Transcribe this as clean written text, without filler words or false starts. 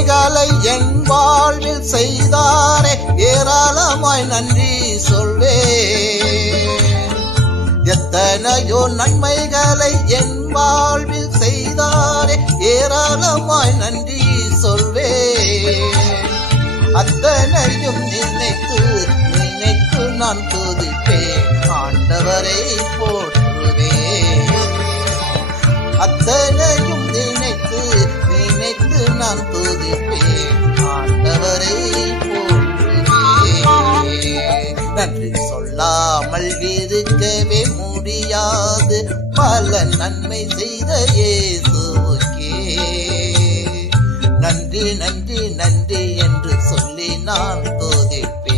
நன்மைகளை என் வாழ்வில் செய்தாரே ஏராளமாய் நன்றி சொல்வேன். எத்தனையோ நன்மைகளை என் வாழ்வில் செய்தாரே ஏராளமாய் நன்றி சொல்வேன். அத்தனையும் நினைத்து நினைத்து நான் துதிப்பேன், ஆண்டவரை போற்றுவேன். அத்தனையும் நினைத்து நினைத்து நான் துதிப்பேன், ஆண்டவரை போற்றுவேன். நன்றி சொல்லாமல் இருக்கவே முடியாது, பல நன்மை செய்த இயேசுவுக்கே நன்றி நன்றி நன்றி என்று சொல்லி நான்